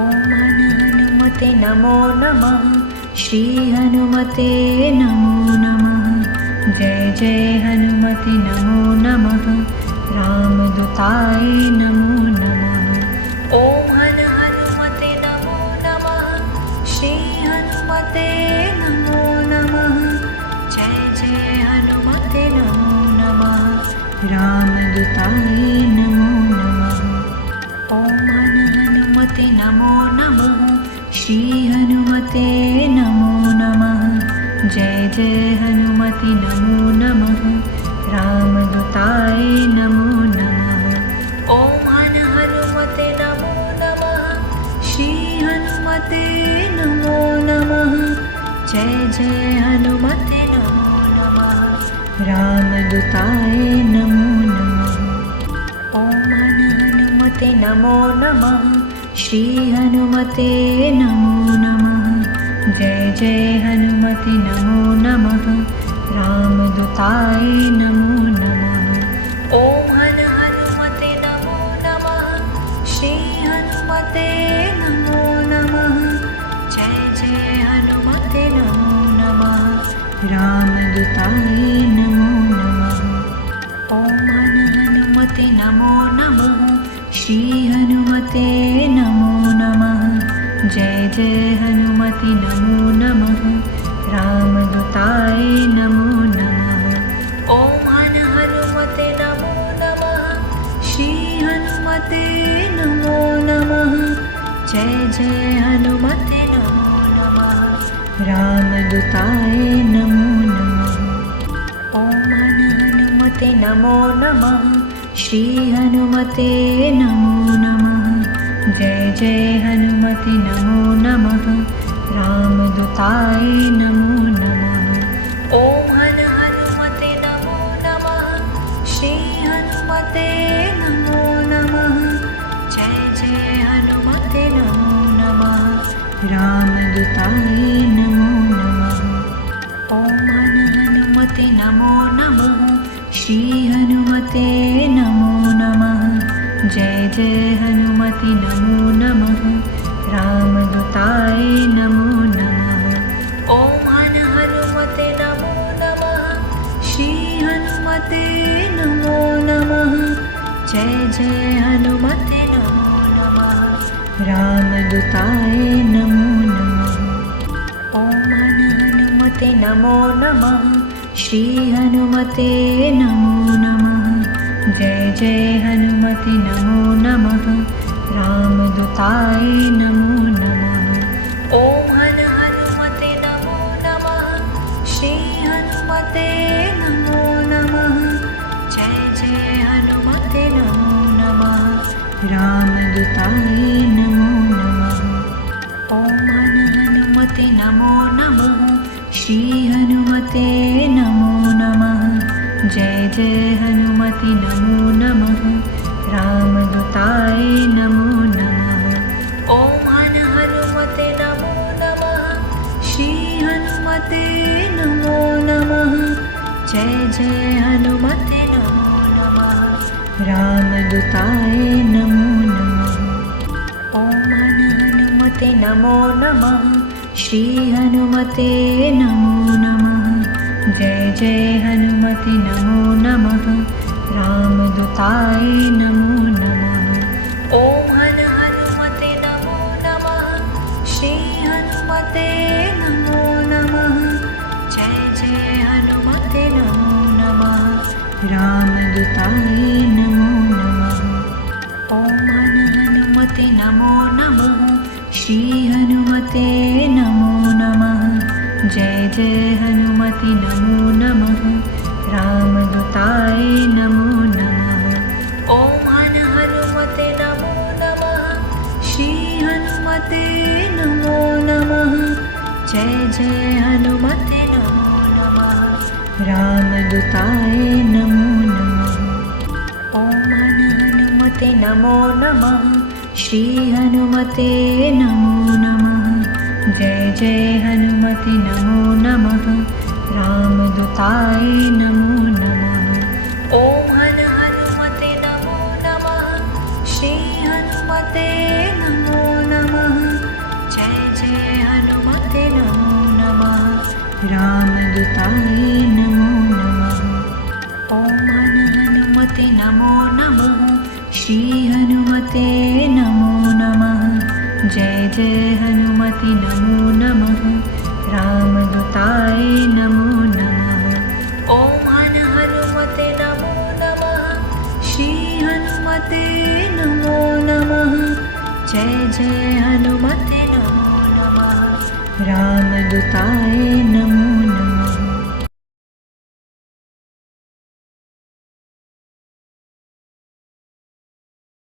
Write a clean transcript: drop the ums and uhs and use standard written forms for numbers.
ॐ हनुमते नमो नमः। श्री हनुमते नमो नमः। जय जय हनुमते नमो नमः। रामदूताय नमो नमः। ॐ हनुमते नमो नमः। श्री हनुमते नमो नमः। जय जय हनुमते नमो नमः। रामदूताय नमो नमः। ॐ हनुमते नमो नमः। श्री हनुमते नमो नमः। जय जय हनुमते नमो नमः। रामदूताय नमो नमः। ॐ हनुमते नमो नमः। श्री हनुमते नमो नमः। जय जय हनुमते नमो नमः। रामदूताय नमो नमः। ॐ हनुमते नमो नमः। श्री हनुमते नमो नमः। जय जय हनुमते नमो नमः। रामदूताय नमो नमः। ॐ हनुमते नमो नमः। श्री हनुमते नमो नमः। जय जय हनुमते नमो नमः। रामदूताय नमो नमः। ॐ हनुमते नमो नमः। श्री हनुमते नमो नमः। जय जय हनुमते नमो नमः। रामदूताय नमो नमः। ॐ हनुमते नमो नमः। श्री हनुमते नमो नमः। जय जय हनुमते नमो नमः। रामदूताय नमो नमः। ॐ हनुमते नमो नमः। श्री हनुमते नमो नमः। जय जय हनुमते नमो नमः। रामदूताय नमो नमः। ॐ हनुमते नमो नमः। श्री हनुमते नमो नमः। जय जय हनुमते नमो नमः। रामदूताय नमो नमः। ॐ हनुमते नमो नमः। श्री हनुमते नमो नमः। जय जय हनुमते नमो नमः। रामदूताय नमो नमः। ॐ हनुमते नमो नमः। श्री हनुमते नमो नमः। जय जय हनुमते नमो नमः। रामदूताय नमो नमः। ॐ हनुमते नमो नमः। श्री हनुमते नमो नमः। जय जय हनुमते नमो नमः। रामदूताय नमो नमः। ॐ हनुमते नमो नमः। श्री हनुमते नमो नमः। जय जय हनुमते नमो नमः। रामदूताय नमो नमः। ॐ हनुमते नमो नमः। श्री हनुमते नमो नमः। जय जय हनुमते नमो नमः। रामदूताय नमो नमः। ॐ हनुमते नमो नमः। श्री हनुमते नमो नमः। जय जय हनुमते नमो नमः। रामदूताय नमो नमः। ॐ हनुमते नमो नमः। श्री हनुमते नमो नमः। जय जय हनुमते नमो नमः। रामदूताय नमो नमः। ॐ हनुमते नमो नमः। श्री हनुमते नमो नमः। जय जय हनुमते नमो नमः। रामदूताय नमो नमः। ॐ हनुमते नमो नमः। श्री हनुमते नमो नमः। जय जय हनुमते नमो नमः। रामदूताय नमो नमः। ॐ हनुमते नमो नमः। श्री हनुमते नमो नमः। जय जय हनुमते नमो नमः। रामदूताय नमो नमः। ॐ हनुमते नमो नमः। श्री हनुमते नमो नमः। जय जय हनुमते नमो नमः। रामदूताय नमो नमः। ॐ हनुमते नमो नमः। श्री हनुमते नमो नमः। रामदूताय नमो नमः। ॐ हनुमते नमो नमः। श्री हनुमते नमो नमः। जय जय हनुमते नमो नमः। रामदूताय नमो नमः। ॐ हनुमते नमो नमः। श्री हनुमते नमो नमः। जय जय हनुमते नमो नमः। रामदूताय नमो